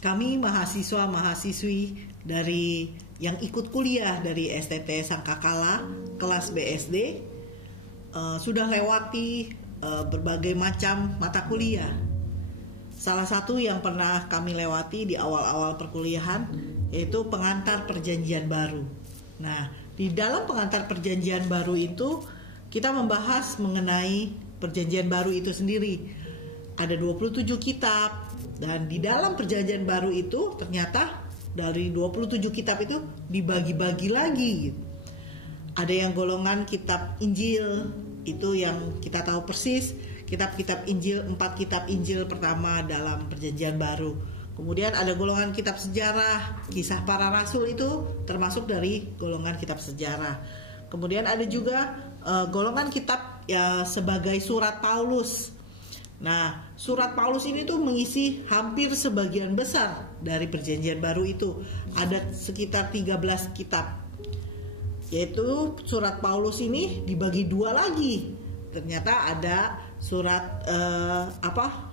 kami mahasiswa-mahasiswi dari yang ikut kuliah dari STT Sangkakala kelas BSD sudah lewati berbagai macam mata kuliah. Salah satu yang pernah kami lewati di awal-awal perkuliahan yaitu pengantar perjanjian baru. Nah, di dalam pengantar perjanjian baru itu kita membahas mengenai perjanjian baru itu sendiri. Ada 27 kitab, dan di dalam perjanjian baru itu ternyata dari 27 kitab itu dibagi-bagi lagi. Ada yang golongan kitab Injil, itu yang kita tahu persis, kitab-kitab Injil, 4 kitab Injil pertama dalam perjanjian baru. Kemudian ada golongan kitab sejarah, kisah para rasul itu termasuk dari golongan kitab sejarah. Kemudian ada juga golongan kitab ya sebagai surat Paulus. Nah, surat Paulus ini tuh mengisi hampir sebagian besar dari perjanjian baru itu. Ada sekitar 13 kitab. Yaitu surat Paulus ini dibagi 2 lagi. Ternyata ada surat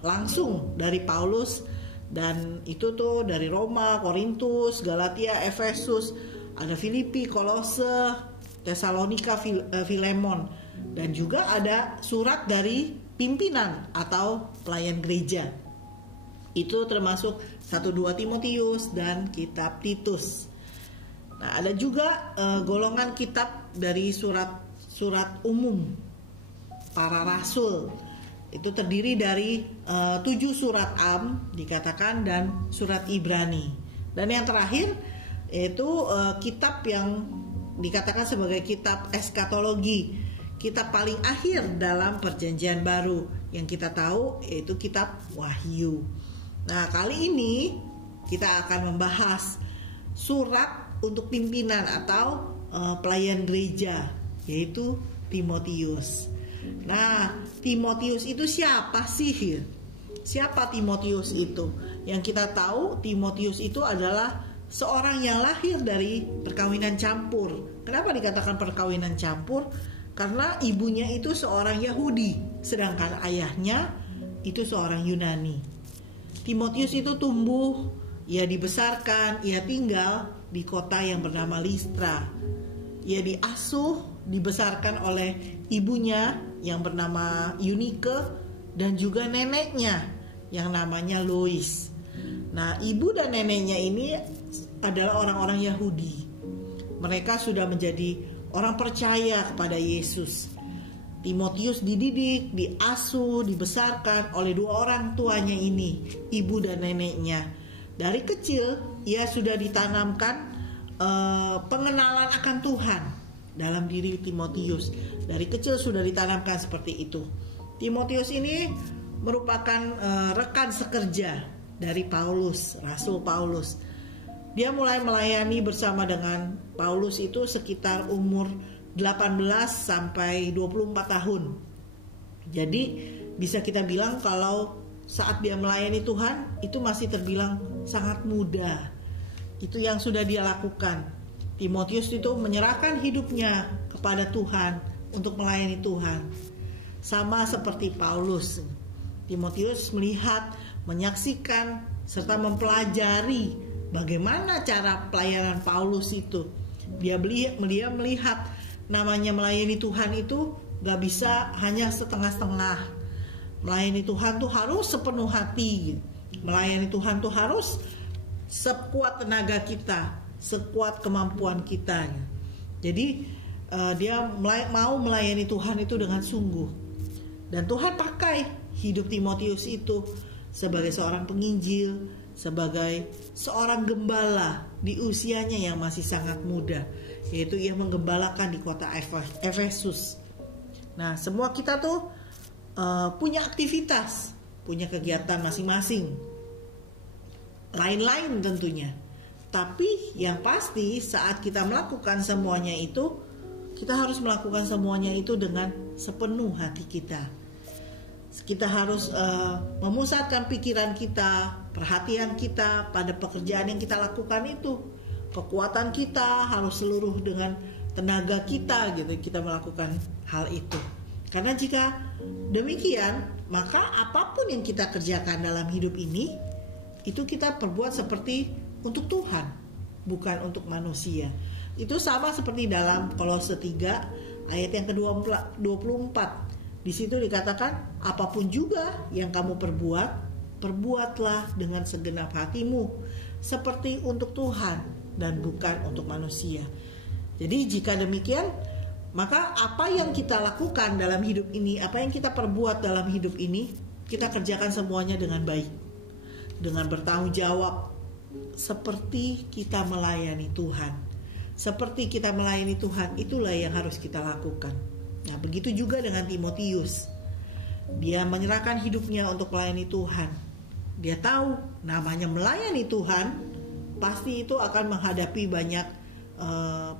langsung dari Paulus, dan itu tuh dari Roma, Korintus, Galatia, Efesus, ada Filipi, Kolose, Tesalonika, Filemon, dan juga ada surat dari pimpinan atau pelayan gereja. Itu termasuk 1-2 Timotius dan kitab Titus. Nah, ada juga golongan kitab dari surat umum para rasul. Itu terdiri dari 7 surat Am dikatakan dan surat Ibrani. Dan yang terakhir yaitu kitab yang dikatakan sebagai kitab eskatologi, kitab paling akhir dalam perjanjian baru yang kita tahu yaitu kitab Wahyu. Nah, kali ini kita akan membahas surat untuk pimpinan atau pelayan gereja, yaitu Timotius. Nah, Timotius itu siapa sih? Siapa Timotius itu? Yang kita tahu Timotius itu adalah seorang yang lahir dari perkawinan campur. Kenapa dikatakan perkawinan campur? Karena ibunya itu seorang Yahudi, sedangkan ayahnya itu seorang Yunani. Timotius itu tumbuh, ia dibesarkan, ia tinggal di kota yang bernama Listra. Ia diasuh, dibesarkan oleh ibunya yang bernama Eunike dan juga neneknya yang namanya Lois. Nah, ibu dan neneknya ini adalah orang-orang Yahudi. Mereka sudah menjadi orang percaya kepada Yesus. Timotius dididik, diasuh, dibesarkan oleh 2 orang tuanya ini, ibu dan neneknya. Dari kecil ia sudah ditanamkan pengenalan akan Tuhan dalam diri Timotius. Dari kecil sudah ditanamkan seperti itu. Timotius ini merupakan rekan sekerja dari Paulus, Rasul Paulus. Dia mulai melayani bersama dengan Paulus itu sekitar umur 18 sampai 24 tahun. Jadi bisa kita bilang kalau saat dia melayani Tuhan itu masih terbilang sangat muda. Itu yang sudah dia lakukan. Timotius itu menyerahkan hidupnya kepada Tuhan untuk melayani Tuhan. Sama seperti Paulus, Timotius melihat, menyaksikan, serta mempelajari bagaimana cara pelayanan Paulus itu. Dia melihat namanya melayani Tuhan itu gak bisa hanya setengah-setengah. Melayani Tuhan tuh harus sepenuh hati. Melayani Tuhan tuh harus sekuat tenaga kita, sekuat kemampuan kita. Jadi dia mau melayani Tuhan itu dengan sungguh. Dan Tuhan pakai hidup Timotius itu sebagai seorang penginjil, sebagai seorang gembala di usianya yang masih sangat muda, yaitu ia menggembalakan di kota Efesus. Nah, semua kita tuh punya aktivitas, punya kegiatan masing-masing, lain-lain tentunya. Tapi yang pasti saat kita melakukan semuanya itu, kita harus melakukan semuanya itu dengan sepenuh hati kita. Kita harus memusatkan pikiran kita, perhatian kita pada pekerjaan yang kita lakukan itu. Kekuatan kita harus seluruh dengan tenaga kita gitu, kita melakukan hal itu. Karena jika demikian, maka apapun yang kita kerjakan dalam hidup ini itu kita perbuat seperti untuk Tuhan, bukan untuk manusia. Itu sama seperti dalam Kolose 3 ayat yang ke-24. Di situ dikatakan, apapun juga yang kamu perbuat, perbuatlah dengan segenap hatimu, seperti untuk Tuhan dan bukan untuk manusia. Jadi jika demikian, maka apa yang kita lakukan dalam hidup ini, apa yang kita perbuat dalam hidup ini, kita kerjakan semuanya dengan baik, dengan bertanggung jawab, seperti kita melayani Tuhan. Seperti kita melayani Tuhan, itulah yang harus kita lakukan. Nah, begitu juga dengan Timotius. Dia menyerahkan hidupnya untuk melayani Tuhan. Dia tahu namanya melayani Tuhan, pasti itu akan menghadapi banyak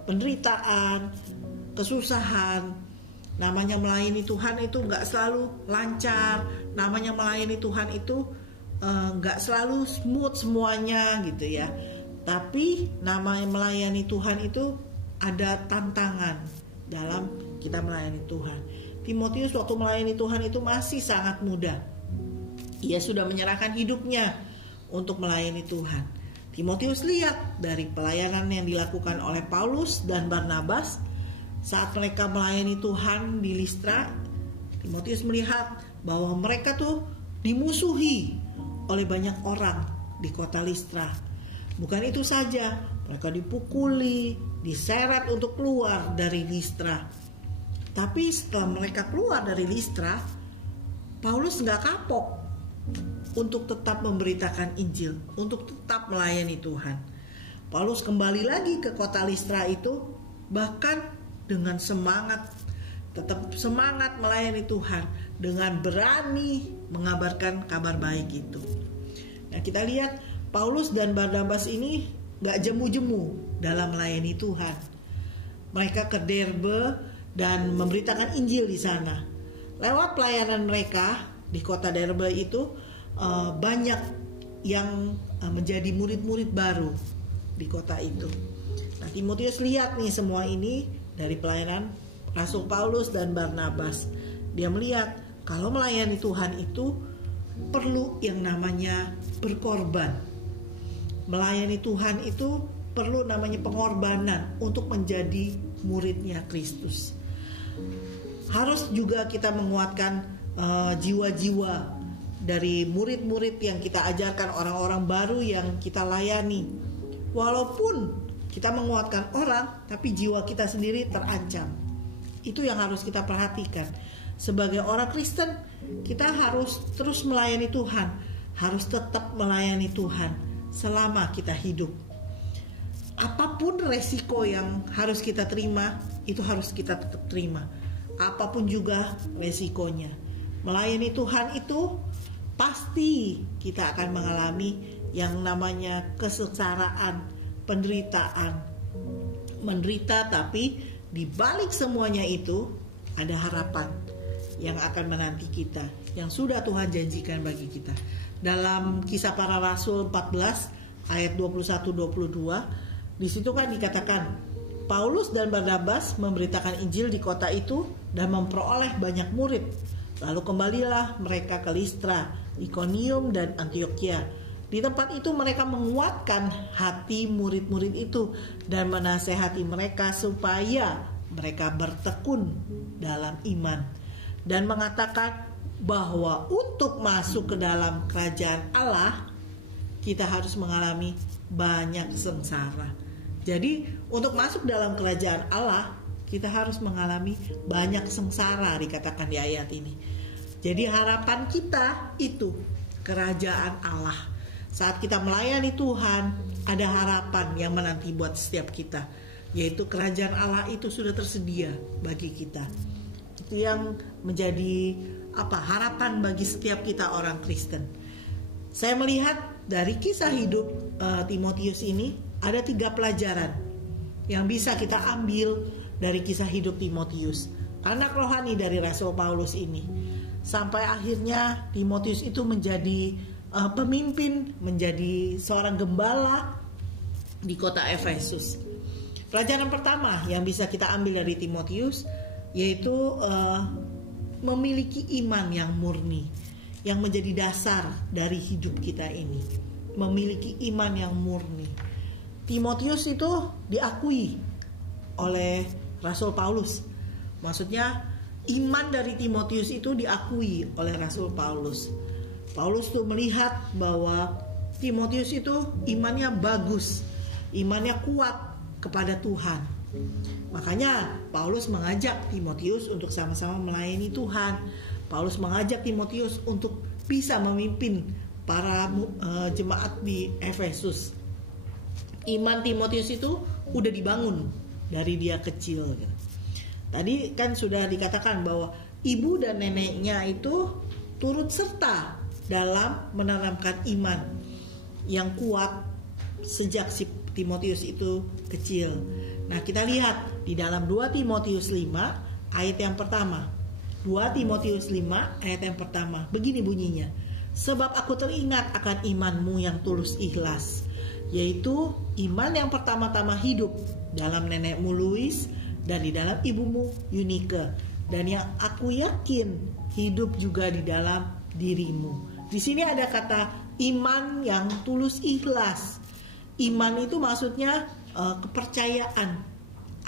penderitaan, kesusahan. Namanya melayani Tuhan itu gak selalu lancar. Namanya melayani Tuhan itu gak selalu smooth semuanya gitu ya. Tapi namanya melayani Tuhan itu ada tantangan dalam kita melayani Tuhan. Timotius waktu melayani Tuhan itu masih sangat muda. Ia sudah menyerahkan hidupnya untuk melayani Tuhan. Timotius lihat dari pelayanan yang dilakukan oleh Paulus dan Barnabas saat mereka melayani Tuhan di Listra. Timotius melihat bahwa mereka tuh dimusuhi oleh banyak orang di kota Listra. Bukan itu saja, mereka dipukuli, diseret untuk keluar dari Listra. Tapi setelah mereka keluar dari Listra, Paulus gak kapok untuk tetap memberitakan Injil, untuk tetap melayani Tuhan. Paulus kembali lagi ke kota Listra itu, bahkan dengan semangat, tetap semangat melayani Tuhan, dengan berani mengabarkan kabar baik itu. Nah, kita lihat Paulus dan Barnabas ini gak jemu-jemu dalam melayani Tuhan. Mereka ke Derbe dan memberitakan Injil di sana. Lewat pelayanan mereka di kota Derbe itu banyak yang menjadi murid-murid baru di kota itu. Nah, Timotius lihat nih semua ini dari pelayanan Rasul Paulus dan Barnabas. Dia melihat kalau melayani Tuhan itu perlu yang namanya berkorban. Melayani Tuhan itu perlu namanya pengorbanan untuk menjadi muridnya Kristus. Harus juga kita menguatkan jiwa-jiwa dari murid-murid yang kita ajarkan, orang-orang baru yang kita layani. Walaupun kita menguatkan orang, tapi jiwa kita sendiri terancam. Itu yang harus kita perhatikan. Sebagai orang Kristen, kita harus terus melayani Tuhan, harus tetap melayani Tuhan selama kita hidup. Apapun resiko yang harus kita terima, itu harus kita tetap terima. Apapun juga resikonya. Melayani Tuhan itu pasti kita akan mengalami yang namanya kesengsaraan, penderitaan. Menderita, tapi di balik semuanya itu ada harapan yang akan menanti kita, yang sudah Tuhan janjikan bagi kita. Dalam Kisah Para Rasul 14 ayat 21-22, di situ kan dikatakan Paulus dan Barnabas memberitakan Injil di kota itu dan memperoleh banyak murid. Lalu kembalilah mereka ke Listra, Ikonium dan Antioquia. Di tempat itu mereka menguatkan hati murid-murid itu dan menasehati mereka supaya mereka bertekun dalam iman, dan mengatakan bahwa untuk masuk ke dalam kerajaan Allah kita harus mengalami banyak sengsara. Jadi untuk masuk dalam kerajaan Allah kita harus mengalami banyak sengsara, dikatakan di ayat ini. Jadi harapan kita itu kerajaan Allah. Saat kita melayani Tuhan, ada harapan yang menanti buat setiap kita, yaitu kerajaan Allah itu sudah tersedia bagi kita. Itu yang menjadi harapan bagi setiap kita orang Kristen. Saya melihat dari kisah hidup Timotius ini ada 3 pelajaran yang bisa kita ambil dari kisah hidup Timotius, anak rohani dari Rasul Paulus ini. Sampai akhirnya Timotius itu menjadi pemimpin, menjadi seorang gembala di kota Efesus. Pelajaran pertama yang bisa kita ambil dari Timotius yaitu memiliki iman yang murni, yang menjadi dasar dari hidup kita ini. memiliki iman yang murni. Timotius itu diakui oleh Rasul Paulus. Maksudnya iman dari Timotius itu diakui oleh Rasul Paulus. Paulus tuh melihat bahwa Timotius itu imannya bagus, imannya kuat kepada Tuhan. Makanya Paulus mengajak Timotius untuk sama-sama melayani Tuhan. Paulus mengajak Timotius untuk bisa memimpin para jemaat di Efesus. Iman Timotius itu udah dibangun dari dia kecil. Tadi kan sudah dikatakan bahwa ibu dan neneknya itu turut serta dalam menanamkan iman yang kuat sejak si Timotius itu kecil. Nah, kita lihat di dalam 2 Timotius 5 ayat yang pertama. 2 Timotius 5 ayat yang pertama. Begini bunyinya. Sebab aku teringat akan imanmu yang tulus ikhlas, yaitu iman yang pertama-tama hidup dalam nenekmu Lois dan di dalam ibumu Eunike, dan yang aku yakin hidup juga di dalam dirimu. Di sini ada kata iman yang tulus ikhlas. Iman itu maksudnya kepercayaan,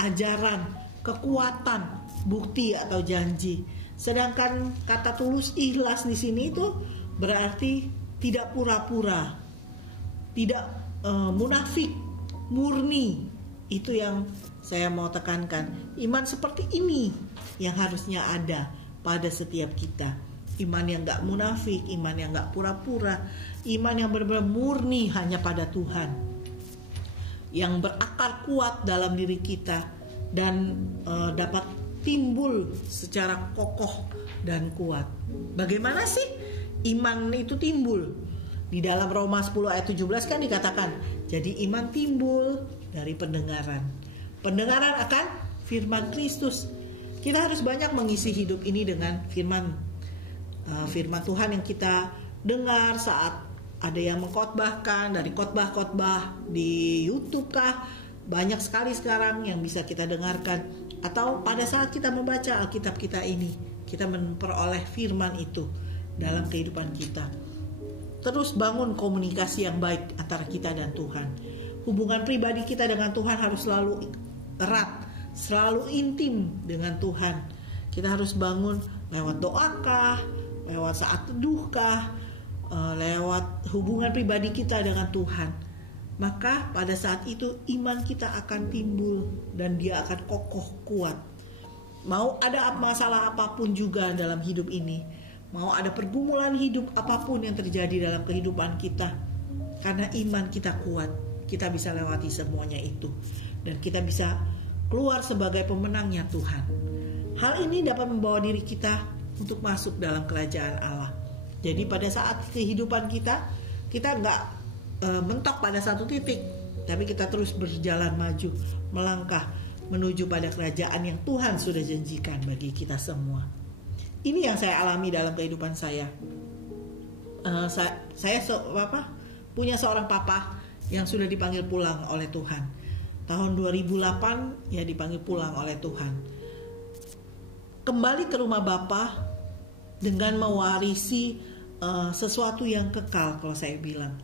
ajaran, kekuatan, bukti atau janji. Sedangkan kata tulus ikhlas di sini itu berarti tidak pura-pura, tidak munafik, murni. Itu yang saya mau tekankan. Iman seperti ini yang harusnya ada pada setiap kita. Iman yang gak munafik, iman yang gak pura-pura, iman yang benar-benar murni hanya pada Tuhan, yang berakar kuat dalam diri kita dan dapat timbul secara kokoh dan kuat. Bagaimana sih iman itu timbul? Di dalam Roma 10 ayat 17 kan dikatakan, jadi iman timbul dari pendengaran. Pendengaran akan firman Kristus. Kita harus banyak mengisi hidup ini dengan firman Tuhan yang kita dengar saat ada yang mengkhotbahkan, dari khotbah-khotbah di YouTube kah, banyak sekali sekarang yang bisa kita dengarkan. Atau pada saat kita membaca Alkitab kita ini, kita memperoleh firman itu dalam kehidupan kita. Terus bangun komunikasi yang baik antara kita dan Tuhan. Hubungan pribadi kita dengan Tuhan harus selalu erat, selalu intim dengan Tuhan. Kita harus bangun lewat doakah, lewat saat teduhkah, lewat hubungan pribadi kita dengan Tuhan. Maka pada saat itu iman kita akan timbul dan dia akan kokoh kuat. Mau ada masalah apapun juga dalam hidup ini, mau ada pergumulan hidup apapun yang terjadi dalam kehidupan kita, karena iman kita kuat, kita bisa lewati semuanya itu dan kita bisa keluar sebagai pemenangnya Tuhan. Hal ini dapat membawa diri kita untuk masuk dalam kerajaan Allah. Jadi pada saat kehidupan kita nggak mentok pada satu titik, tapi kita terus berjalan maju, melangkah menuju pada kerajaan yang Tuhan sudah janjikan bagi kita semua. Ini yang saya alami dalam kehidupan saya. Saya punya seorang papa yang sudah dipanggil pulang oleh Tuhan. Tahun 2008 ya dipanggil pulang oleh Tuhan. Kembali ke rumah bapa dengan mewarisi sesuatu yang kekal, kalau saya bilang,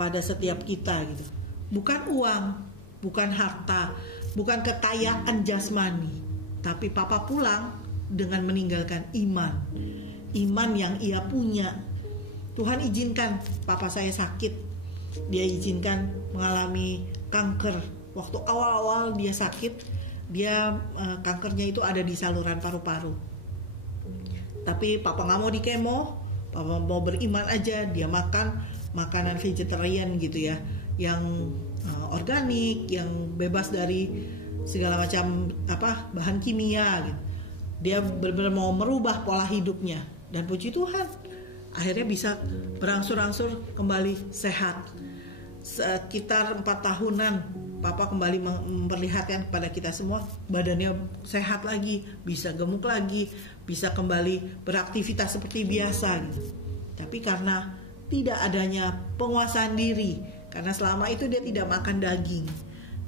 pada setiap kita gitu. Bukan uang, bukan harta, bukan kekayaan jasmani, tapi papa pulang dengan meninggalkan iman yang ia punya. Tuhan izinkan papa saya sakit, dia izinkan mengalami kanker. Waktu awal-awal dia sakit, dia kankernya itu ada di saluran paru-paru. Tapi papa gak mau di kemo, papa mau beriman aja. Dia makan makanan vegetarian gitu ya, yang organik, yang bebas dari segala macam bahan kimia gitu. Dia benar-benar mau merubah pola hidupnya, dan puji Tuhan akhirnya bisa berangsur-angsur kembali sehat. Sekitar 4 tahunan papa kembali memperlihatkan kepada kita semua badannya sehat lagi, bisa gemuk lagi, bisa kembali beraktivitas seperti biasa gitu. Tapi karena tidak adanya penguasaan diri, karena selama itu dia tidak makan daging,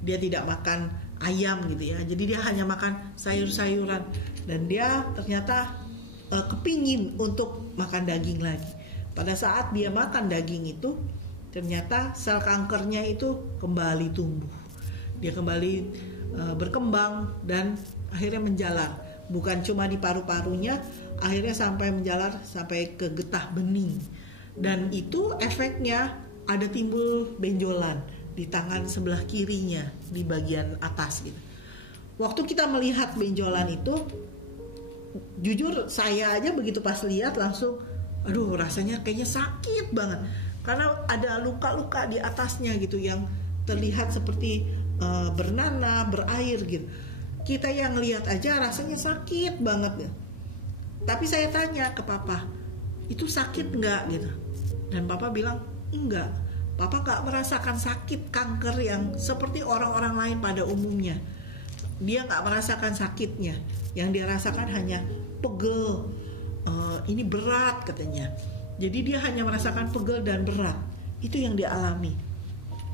dia tidak makan ayam gitu ya, jadi dia hanya makan sayur-sayuran, dan dia ternyata kepingin untuk makan daging lagi. Pada saat dia makan daging itu, ternyata sel kankernya itu kembali tumbuh. Dia kembali berkembang dan akhirnya menjalar. Bukan cuma di paru-parunya, akhirnya sampai menjalar sampai ke getah bening. Dan itu efeknya ada timbul benjolan di tangan sebelah kirinya di bagian atas gitu. Waktu kita melihat benjolan itu, jujur saya aja begitu pas lihat langsung, aduh rasanya kayaknya sakit banget. Karena ada luka-luka di atasnya gitu yang terlihat seperti bernanah, berair gitu. Kita yang lihat aja rasanya sakit banget ya. Tapi saya tanya ke papa, itu sakit nggak gitu? Dan papa bilang enggak. Papa nggak merasakan sakit kanker yang seperti orang-orang lain pada umumnya. Dia nggak merasakan sakitnya. Yang dia rasakan hanya pegel. Ini berat katanya. Jadi dia hanya merasakan pegel dan berat. Itu yang dia alami.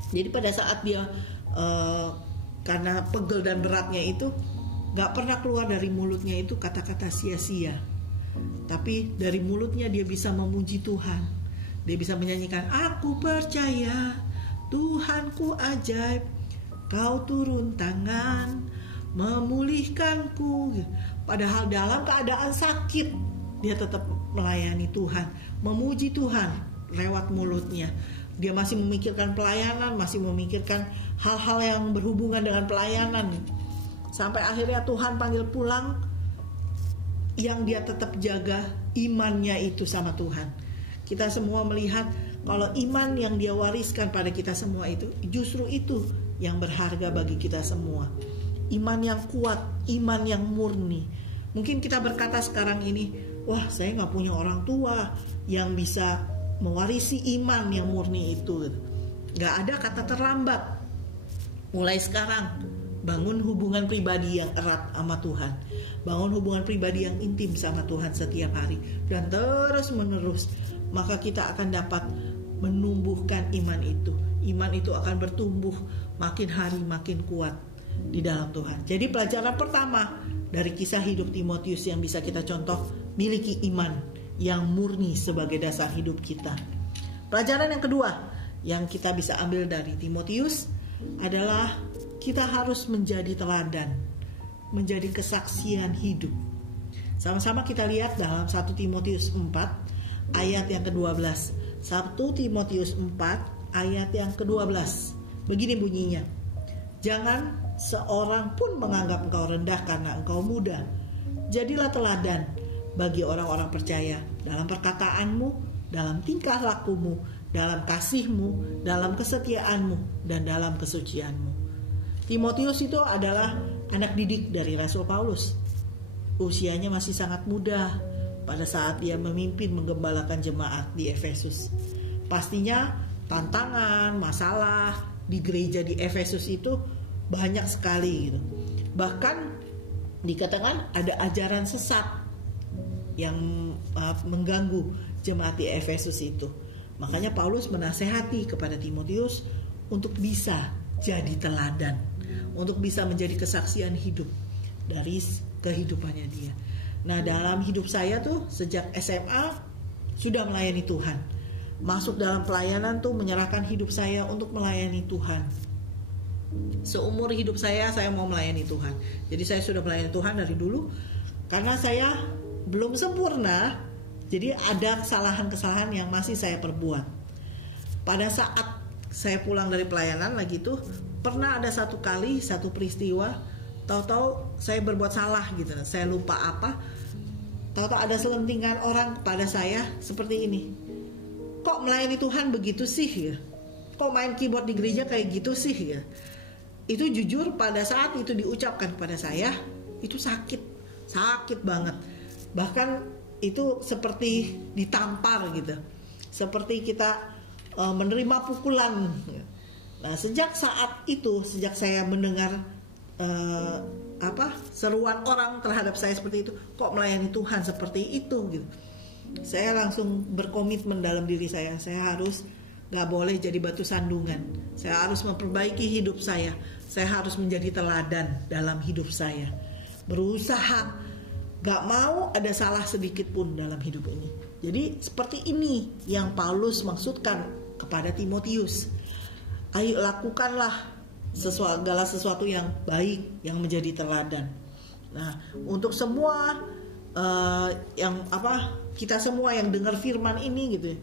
Jadi pada saat dia karena pegel dan beratnya itu gak pernah keluar dari mulutnya itu kata-kata sia-sia. Tapi dari mulutnya dia bisa memuji Tuhan. Dia bisa menyanyikan, aku percaya Tuhanku ajaib, kau turun tangan memulihkanku. Padahal dalam keadaan sakit dia tetap melayani Tuhan, memuji Tuhan lewat mulutnya. Dia masih memikirkan pelayanan, masih memikirkan hal-hal yang berhubungan dengan pelayanan. Sampai akhirnya Tuhan panggil pulang, yang dia tetap jaga imannya itu sama Tuhan. Kita semua melihat kalau iman yang dia wariskan pada kita semua itu, justru itu yang berharga bagi kita semua. Iman yang kuat, iman yang murni. Mungkin kita berkata sekarang ini, wah saya gak punya orang tua yang bisa mewarisi iman yang murni itu. Gak ada kata terlambat. Mulai sekarang bangun hubungan pribadi yang erat sama Tuhan. Bangun hubungan pribadi yang intim sama Tuhan setiap hari. Dan terus menerus, maka kita akan dapat menumbuhkan iman itu. Iman itu akan bertumbuh makin hari makin kuat di dalam Tuhan. Jadi pelajaran pertama dari kisah hidup Timotius yang bisa kita contoh, miliki iman yang murni sebagai dasar hidup kita. Pelajaran yang kedua yang kita bisa ambil dari Timotius adalah kita harus menjadi teladan, menjadi kesaksian hidup. Sama-sama kita lihat dalam 1 Timotius 4 ayat yang ke-12. 1 Timotius 4 ayat yang ke-12. Begini bunyinya. Jangan seorang pun menganggap engkau rendah karena engkau muda. Jadilah teladan bagi orang-orang percaya dalam perkataanmu, dalam tingkah lakumu, dalam kasihmu, dalam kesetiaanmu, dan dalam kesucianmu. Timotius itu adalah anak didik dari Rasul Paulus. Usianya masih sangat muda pada saat dia memimpin menggembalakan jemaat di Efesus. Pastinya tantangan, masalah di gereja di Efesus itu banyak sekali gitu. Bahkan dikatakan ada ajaran sesat yang mengganggu jemaat di Efesus itu. Makanya Paulus menasehati kepada Timotius untuk bisa jadi teladan, untuk bisa menjadi kesaksian hidup dari kehidupannya dia. Nah, dalam hidup saya tuh sejak SMA sudah melayani Tuhan. Masuk dalam pelayanan tuh menyerahkan hidup saya untuk melayani Tuhan. Seumur hidup saya mau melayani Tuhan. Jadi saya sudah melayani Tuhan dari dulu. Karena saya belum sempurna, jadi ada kesalahan-kesalahan yang masih saya perbuat. Pada saat saya pulang dari pelayanan lagi tuh, pernah ada satu peristiwa, tahu-tahu saya berbuat salah gitu. Saya lupa apa, tahu-tahu ada selentingan orang kepada saya seperti ini. Kok melayani Tuhan begitu sih ya? Kok main keyboard di gereja kayak gitu sih ya? Itu jujur pada saat itu diucapkan kepada saya, itu sakit banget. Bahkan itu seperti ditampar gitu, seperti kita menerima pukulan. Nah, sejak saat itu, sejak saya mendengar seruan orang terhadap saya seperti itu, kok melayani Tuhan seperti itu gitu, saya langsung berkomitmen dalam diri saya harus gak boleh jadi batu sandungan. Saya harus memperbaiki hidup saya harus menjadi teladan dalam hidup saya. Berusaha gak mau ada salah sedikit pun dalam hidup ini. Jadi seperti ini yang Paulus maksudkan kepada Timotius. Ayo lakukanlah segala sesuatu yang baik, yang menjadi teladan. Nah, untuk semua kita semua yang dengar firman ini gitu ya,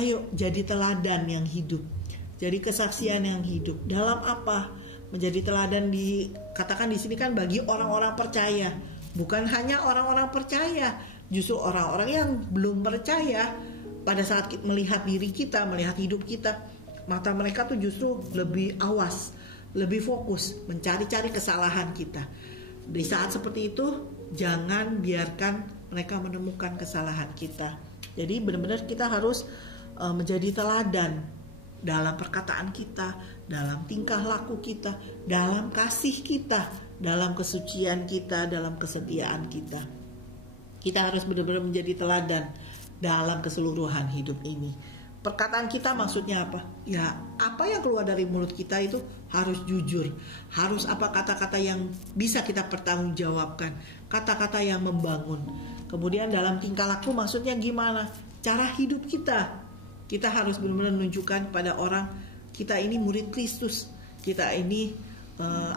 ayo jadi teladan yang hidup, jadi kesaksian yang hidup. Dalam apa? Menjadi teladan dikatakan di sini kan bagi orang-orang percaya, bukan hanya orang-orang percaya, justru orang-orang yang belum percaya. Pada saat melihat diri kita, melihat hidup kita, mata mereka tuh justru lebih awas, lebih fokus mencari-cari kesalahan kita. Di saat seperti itu, jangan biarkan mereka menemukan kesalahan kita. Jadi benar-benar kita harus menjadi teladan dalam perkataan kita, dalam tingkah laku kita, dalam kasih kita, dalam kesucian kita, dalam kesetiaan kita. Kita harus benar-benar menjadi teladan dalam keseluruhan hidup ini. Perkataan kita maksudnya apa? Ya, apa yang keluar dari mulut kita itu harus jujur. Harus apa kata-kata yang bisa kita pertanggungjawabkan, kata-kata yang membangun. Kemudian dalam tingkah laku maksudnya gimana? Cara hidup kita. Kita harus benar-benar menunjukkan pada orang kita ini murid Kristus, kita ini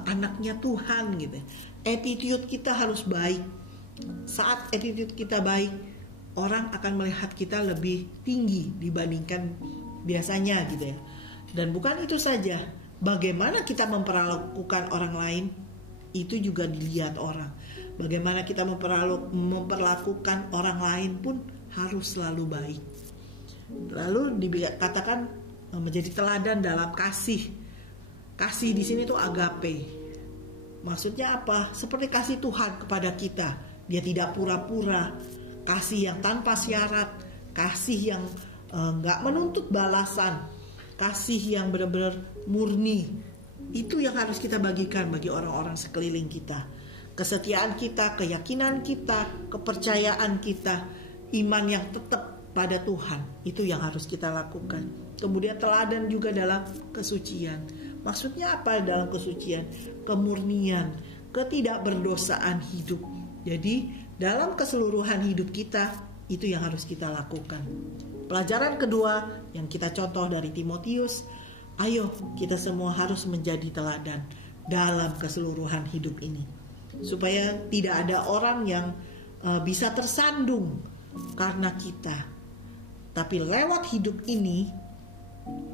anaknya Tuhan gitu. Attitude kita harus baik. Saat attitude kita baik, orang akan melihat kita lebih tinggi dibandingkan biasanya gitu ya. Dan bukan itu saja, bagaimana kita memperlakukan orang lain itu juga dilihat orang. Bagaimana kita memperlakukan orang lain pun harus selalu baik. Lalu dikatakan menjadi teladan dalam kasih. Kasih di sini tuh agape. Maksudnya apa? Seperti kasih Tuhan kepada kita. Dia tidak pura-pura. Kasih yang tanpa syarat, kasih yang nggak menuntut balasan, kasih yang benar-benar murni. Itu yang harus kita bagikan bagi orang-orang sekeliling kita. Kesetiaan kita, keyakinan kita, kepercayaan kita, iman yang tetap pada Tuhan, itu yang harus kita lakukan. Kemudian teladan juga dalam kesucian. Maksudnya apa dalam kesucian? Kemurnian, ketidakberdosaan hidup. Jadi dalam keseluruhan hidup kita, itu yang harus kita lakukan. Pelajaran kedua yang kita contoh dari Timotius, ayo kita semua harus menjadi teladan dalam keseluruhan hidup ini. Supaya tidak ada orang yang bisa tersandung karena kita. Tapi lewat hidup ini,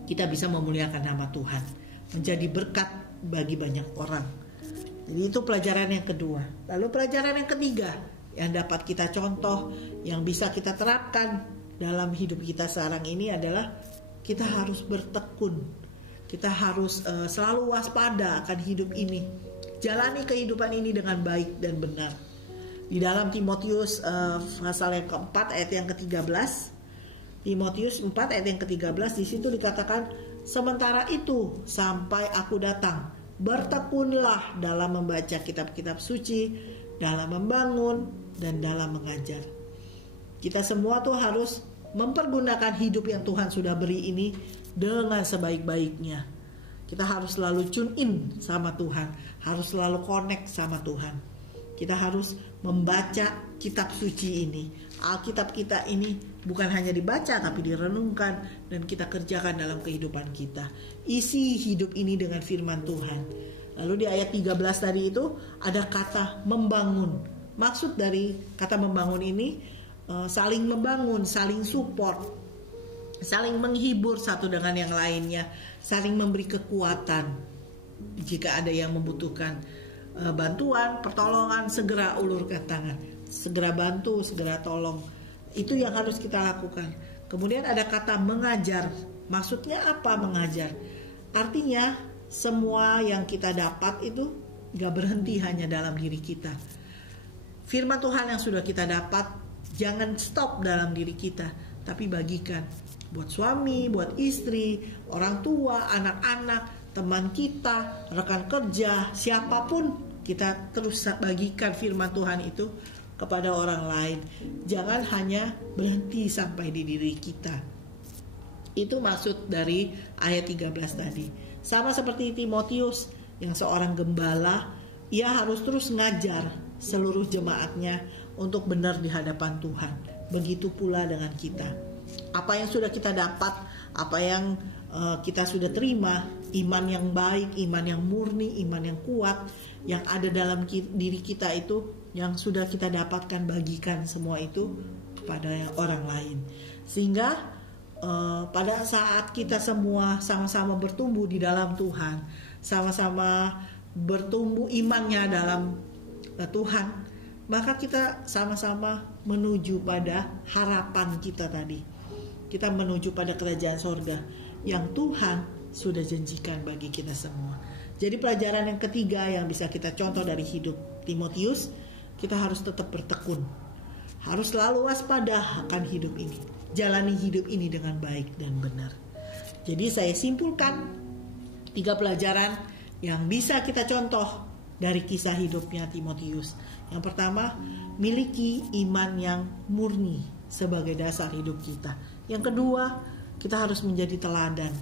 kita bisa memuliakan nama Tuhan. Menjadi berkat bagi banyak orang. Jadi itu pelajaran yang kedua. Lalu pelajaran yang ketiga, yang dapat kita contoh, yang bisa kita terapkan dalam hidup kita sekarang ini adalah kita harus bertekun. Kita harus selalu waspada akan hidup ini. Jalani kehidupan ini dengan baik dan benar. Di dalam Timotius pasal yang keempat ayat yang ke-13, Timotius 4 ayat yang ke-13, di situ dikatakan, sementara itu sampai aku datang, bertekunlah dalam membaca kitab-kitab suci, dalam membangun dan dalam mengajar. Kita semua tuh harus mempergunakan hidup yang Tuhan sudah beri ini dengan sebaik-baiknya. Kita harus selalu tune in sama Tuhan, harus selalu connect sama Tuhan. Kita harus membaca kitab suci ini. Alkitab kita ini bukan hanya dibaca tapi direnungkan dan kita kerjakan dalam kehidupan kita. Isi hidup ini dengan firman Tuhan. Lalu di ayat 13 tadi itu ada kata membangun. Maksud dari kata membangun ini saling membangun, saling support, saling menghibur satu dengan yang lainnya, saling memberi kekuatan. Jika ada yang membutuhkan bantuan, pertolongan, segera ulurkan tangan, segera bantu, segera tolong. Itu yang harus kita lakukan. Kemudian ada kata mengajar. Maksudnya apa mengajar? Artinya semua yang kita dapat itu gak berhenti hanya dalam diri kita. Firman Tuhan yang sudah kita dapat jangan stop dalam diri kita, tapi bagikan buat suami, buat istri, orang tua, anak-anak, teman kita, rekan kerja, siapapun. Kita terus bagikan firman Tuhan itu kepada orang lain. Jangan hanya berhenti sampai di diri kita. Itu maksud dari ayat 13 tadi. Sama seperti Timotius yang seorang gembala, ia harus terus ngajar seluruh jemaatnya untuk benar di hadapan Tuhan. Begitu pula dengan kita. Apa yang sudah kita dapat, apa yang kita sudah terima, iman yang baik, iman yang murni, iman yang kuat yang ada dalam diri kita itu, yang sudah kita dapatkan, bagikan semua itu pada orang lain. Sehingga pada saat kita semua sama-sama bertumbuh di dalam Tuhan, sama-sama bertumbuh imannya dalam Tuhan, maka kita sama-sama menuju pada harapan kita tadi. Kita menuju pada kerajaan sorga yang Tuhan sudah janjikan bagi kita semua. Jadi pelajaran yang ketiga yang bisa kita contoh dari hidup Timotius, kita harus tetap bertekun. Harus selalu waspada akan hidup ini. Jalani hidup ini dengan baik dan benar. Jadi saya simpulkan 3 pelajaran yang bisa kita contoh dari kisah hidupnya Timotius. Yang pertama, miliki iman yang murni sebagai dasar hidup kita. Yang kedua, kita harus menjadi teladan.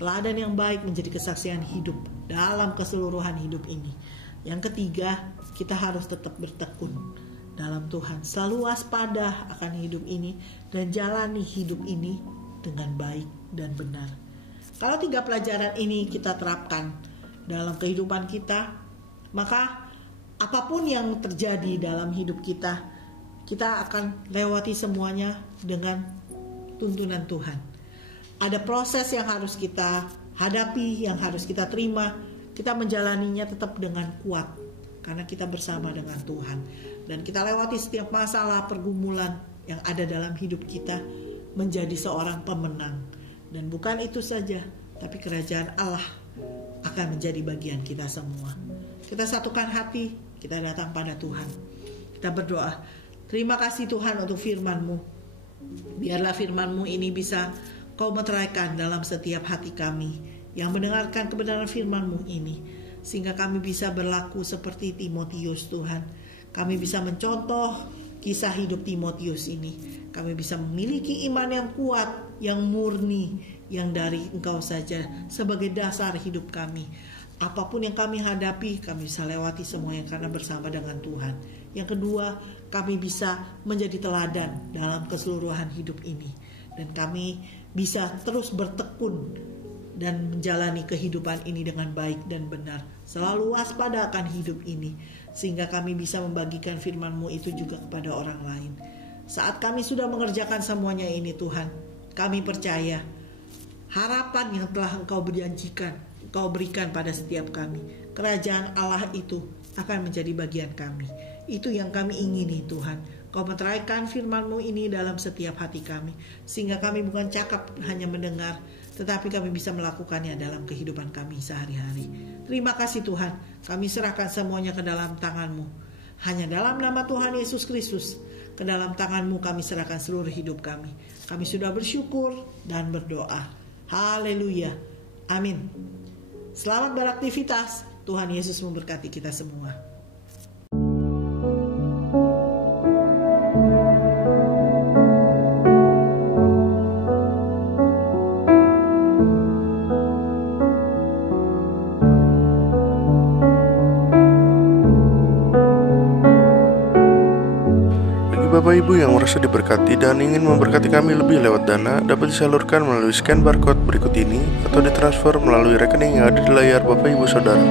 Teladan yang baik menjadi kesaksian hidup dalam keseluruhan hidup ini. Yang ketiga, kita harus tetap bertekun dalam Tuhan. Selalu waspada akan hidup ini dan jalani hidup ini dengan baik dan benar. Kalau 3 pelajaran ini kita terapkan dalam kehidupan kita, maka apapun yang terjadi dalam hidup kita, kita akan lewati semuanya dengan tuntunan Tuhan. Ada proses yang harus kita hadapi, yang harus kita terima. Kita menjalaninya tetap dengan kuat karena kita bersama dengan Tuhan. Dan kita lewati setiap masalah, pergumulan yang ada dalam hidup kita menjadi seorang pemenang. Dan bukan itu saja, tapi kerajaan Allah akan menjadi bagian kita semua. Kita satukan hati, kita datang pada Tuhan. Kita berdoa, terima kasih Tuhan untuk firman-Mu. Biarlah firman-Mu ini bisa Kau meteraikan dalam setiap hati kami yang mendengarkan kebenaran firman-Mu ini, sehingga kami bisa berlaku seperti Timotius Tuhan. Kami bisa mencontoh kisah hidup Timotius ini. Kami bisa memiliki iman yang kuat, yang murni, yang dari Engkau saja sebagai dasar hidup kami. Apapun yang kami hadapi, kami bisa lewati semuanya karena bersama dengan Tuhan. Yang kedua, kami bisa menjadi teladan dalam keseluruhan hidup ini. Dan kami bisa terus bertekun dan menjalani kehidupan ini dengan baik dan benar. Selalu waspada akan hidup ini, sehingga kami bisa membagikan firman-Mu itu juga kepada orang lain. Saat kami sudah mengerjakan semuanya ini Tuhan, kami percaya harapan yang telah Engkau berjanjikan, Engkau berikan pada setiap kami. Kerajaan Allah itu akan menjadi bagian kami. Itu yang kami ingini Tuhan. Kau meteraikan firman-Mu ini dalam setiap hati kami, sehingga kami bukan cakap hanya mendengar, tetapi kami bisa melakukannya dalam kehidupan kami sehari-hari. Terima kasih Tuhan, kami serahkan semuanya ke dalam tangan-Mu. Hanya dalam nama Tuhan Yesus Kristus, ke dalam tangan-Mu kami serahkan seluruh hidup kami. Kami sudah bersyukur dan berdoa. Haleluya. Amin. Selamat beraktivitas. Tuhan Yesus memberkati kita semua. Bapak Ibu yang merasa diberkati dan ingin memberkati kami lebih lewat dana, dapat disalurkan melalui scan barcode berikut ini atau ditransfer melalui rekening yang ada di layar Bapak Ibu Saudara.